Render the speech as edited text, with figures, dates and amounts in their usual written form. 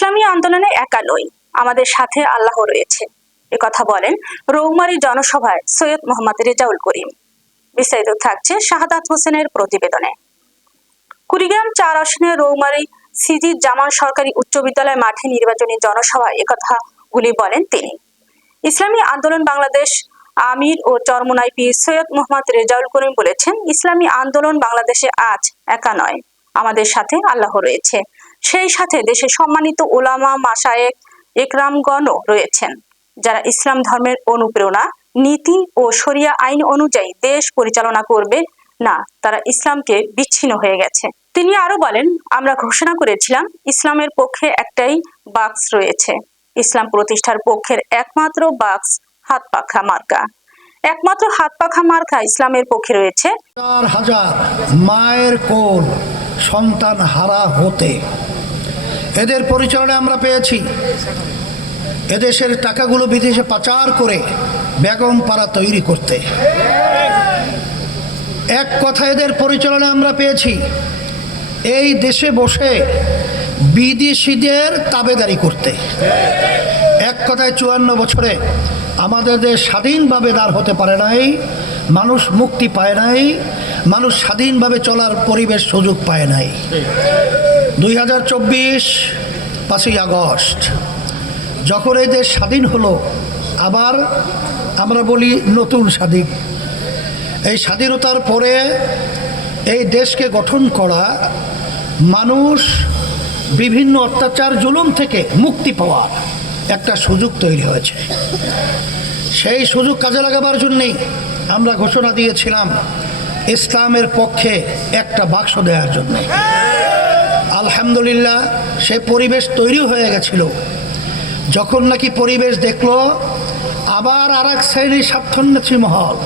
ইসলামী আন্দোলনে একা নই, আমাদের সাথে আল্লাহ রয়েছে, একথা বলেন রৌমারী জনসভায় সৈয়দ মোহাম্মদ রেজাউল করিম। বিস্তারিত থাকছে শাহাদাত হোসেনের প্রতিবেদনে। কুড়িগ্রাম ৪ আসনের রৌমারী সিজি জামান সরকারি উচ্চ বিদ্যালয় মাঠে নির্বাচনী জনসভায় একথাগুলি বলেন তিনি। ইসলামী আন্দোলন বাংলাদেশ আমির ও চরমোনাই পীর সৈয়দ মোহাম্মদ রেজাউল করিম বলেছেন, ইসলামী আন্দোলন বাংলাদেশে আজ একা নয়, আমাদের সাথে আল্লাহ রয়েছে। সেই সাথে দেশের সম্মানিত ওলামা মাশায়েখ একরামগণও রয়েছেন, যারা ইসলাম ধর্মের অনুপ্রেরণা, নীতি ও শরিয়া আইন অনুযায়ী দেশ পরিচালনা করবে না, তারা ইসলামকে বিচ্ছিন্ন হয়ে গেছে। তিনি আরো বলেন, আমরা ঘোষণা করেছিলাম ইসলামের পক্ষে একটাই বাক্স রয়েছে, ইসলাম প্রতিষ্ঠার পক্ষের একমাত্র বাক্স হাত পাখা মার্কা। একমাত্র হাত পাখা মার্কা ইসলামের পক্ষে রয়েছে। ৪,০০০ মায়ের কোল সন্তান হারা হতে এদের পরিচালনায় আমরা পেয়েছি। এদেশের টাকাগুলো বিদেশে পাচার করে বেগম পাড়া তৈরি করতে। এক কথা এদের পরিচালনায় আমরা পেয়েছি এই দেশে বসে বিদেশিদের তাবেদারি করতে। এক কথায় ৫৪ বছরে আমাদের দেশ স্বাধীনভাবে দাঁড় হতে পারে নাই, মানুষ মুক্তি পায় নাই, মানুষ স্বাধীনভাবে চলার পরিবেশ সুযোগ পায় নাই। ২০২৪ ৫ই আগস্ট যখন এই দেশ স্বাধীন হলো, আবার আমরা বলি নতুন স্বাধীন। এই স্বাধীনতার পরে এই দেশকে গঠন করা মানুষ বিভিন্ন অত্যাচার জুলুম থেকে মুক্তি পাওয়ার একটা সুযোগ তৈরি হয়েছে। সেই সুযোগ কাজে লাগাবার জন্যেই আমরা ঘোষণা দিয়েছিলাম ইসলামের পক্ষে একটা বাক্স দেওয়ার জন্য। আলহামদুলিল্লাহ সে পরিবেশ তৈরি হয়ে গেছিল। যখন নাকি পরিবেশ দেখলো আবার আর এক শ্রেণীর স্বার্থান্বেষী মহল